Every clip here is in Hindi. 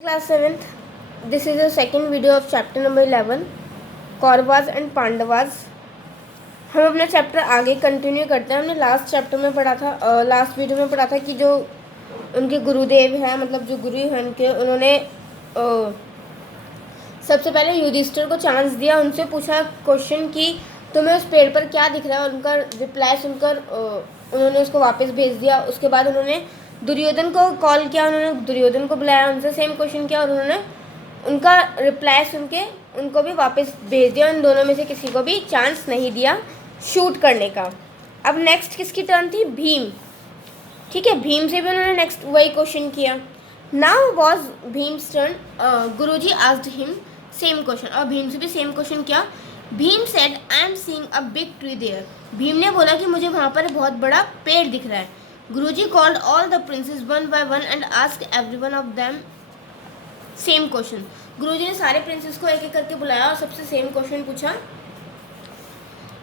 Class 7th. This is the second video of chapter number 11, Kauravas and Pandavas. हम अपना चैप्टर आगे कंटिन्यू करते हैं. हमने लास्ट चैप्टर में पढ़ा था, लास्ट वीडियो में पढ़ा था कि जो उनके गुरुदेव हैं, मतलब जो गुरु हैं उनके, उन्होंने सबसे पहले युधिष्ठिर को चांस दिया. उनसे पूछा क्वेश्चन कि तुम्हें उस पेड़ पर क्या दिख रहा है, और उनका रिप्लाई सुनकर उन्होंने उसको वापस भेज दिया. उसके बाद उन्होंने दुर्योधन को कॉल किया, उन्होंने दुर्योधन को बुलाया, उनसे सेम क्वेश्चन किया और उन्होंने उनका रिप्लाई सुन के उनको भी वापस भेज दिया. उन दोनों में से किसी को भी चांस नहीं दिया शूट करने का. अब नेक्स्ट किसकी टर्न थी? भीम. ठीक है, भीम से भी उन्होंने नेक्स्ट वही क्वेश्चन किया. Now was Bheem's turn. Guruji asked him same question, और भीम से भी सेम क्वेश्चन किया. Bheem said I am seeing a big tree there. Bheem ने बोला कि मुझे वहाँ पर बहुत बड़ा पेड़ दिख रहा है. Guruji called all the princes one by one and asked everyone of them same question. Guruji ने सारे प्रिंसेस को एक एक करके बुलाया और सबसे सेम क्वेश्चन पूछा.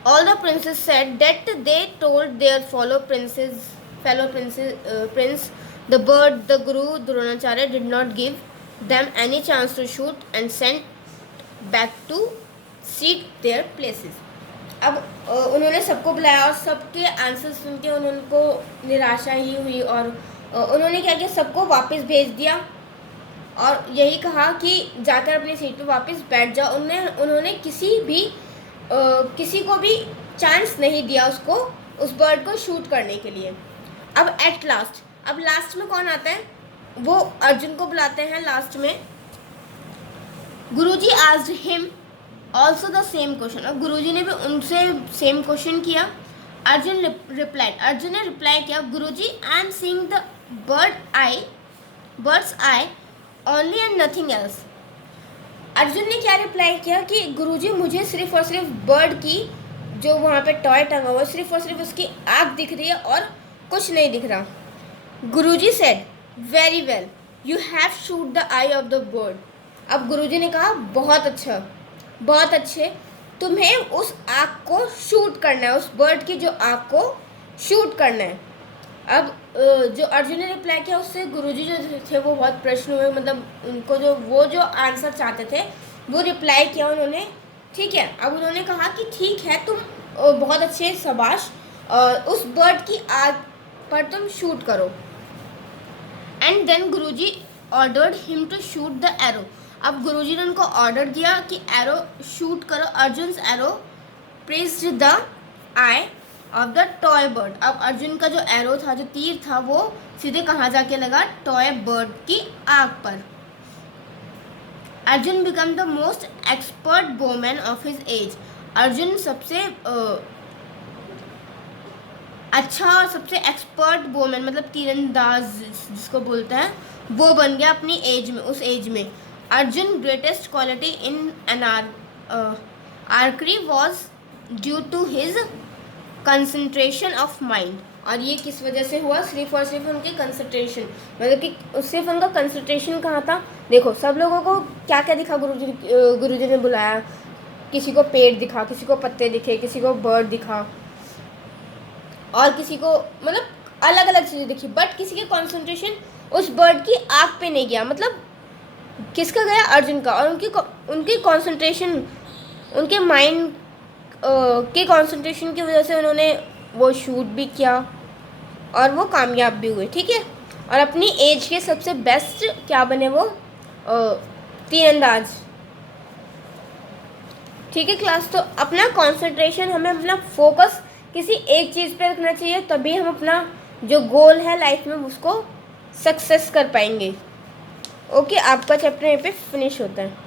All the princes said that they told their fellow prince the bird the guru Dronacharya did not give them any chance to shoot and sent back to seek their places. अब उन्होंने सबको बुलाया और सबके आंसर सुन के उनको निराशा ही हुई, और उन्होंने क्या किया, सबको वापस भेज दिया और यही कहा कि जाकर अपनी सीट पर वापस बैठ जाओ. उन्होंने किसी को भी चांस नहीं दिया उसको, उस बर्ड को शूट करने के लिए. अब एट लास्ट, अब लास्ट में कौन आता है? वो अर्जुन को बुलाते हैं लास्ट में. Guruji asked him also the same question. अब गुरुजी ने भी उनसे सेम क्वेश्चन किया. अर्जुन ने रिप्लाई किया, Guruji I am seeing the bird's eye only and nothing else. Arjun ने क्या रिप्लाई किया कि गुरुजी मुझे सिर्फ और सिर्फ बर्ड की जो वहाँ पे टॉय टंगा हुआ है, सिर्फ और सिर्फ उसकी आँख दिख रही है और कुछ नहीं दिख रहा. Guruji said very well you have shoot the eye of the bird. अब गुरुजी ने कहा बहुत अच्छा, बहुत अच्छे, तुम्हें उस आँख को शूट करना है, उस बर्ड की जो आँख को शूट करना है. अब जो अर्जुन ने रिप्लाई किया उससे गुरुजी जो थे वो बहुत प्रश्न हुए, मतलब उनको जो आंसर चाहते थे वो रिप्लाई किया उन्होंने. ठीक है, अब उन्होंने कहा कि ठीक है, तुम बहुत अच्छे, शाबाश, उस बर्ड की आँख पर तुम शूट करो. And then Guruji ordered him to shoot the arrow. अब गुरुजी ने उनको ऑर्डर दिया कि एरो शूट करो. Arjun's arrow pressed the eye of the toy bird. अब अर्जुन का जो एरो था, जो तीर था, वो सीधे कहाँ जाके लगा? टॉय बर्ड की आँख पर. Arjun become the most expert Bowman of his age. Arjun सबसे अच्छा और सबसे एक्सपर्ट बोमैन, मतलब तीरंदाज जिसको बोलते हैं, वो बन गया अपनी एज में, उस एज में. Arjun greatest quality in an archery was due to his concentration of mind. और ये किस वजह से हुआ? सिर्फ और सिर्फ उनके कंसंट्रेशन, मतलब कि सिर्फ उनका कंसंट्रेशन कहाँ था. देखो, सब लोगों को क्या क्या दिखा? गुरुजी ने बुलाया, किसी को पेड़ दिखा, किसी को पत्ते दिखे, किसी को बर्ड दिखा, और किसी को मतलब अलग अलग चीज़ें दिखी, बट किसी के कंसंट्रेशन उस बर्ड की आँख पे नहीं गया. मतलब किसका गया? अर्जुन का. और उनकी कंसंट्रेशन, उनके माइंड के कंसंट्रेशन की वजह से उन्होंने वो शूट भी किया और वो कामयाब भी हुए. ठीक है, और अपनी एज के सबसे बेस्ट क्या बने? वो तीरंदाज. ठीक है क्लास, तो अपना कंसंट्रेशन, हमें अपना फोकस किसी एक चीज़ पे रखना चाहिए, तभी हम अपना जो गोल है लाइफ में उसको सक्सेस कर पाएंगे. ओके, आपका चैप्टर यहाँ पे फिनिश होता है.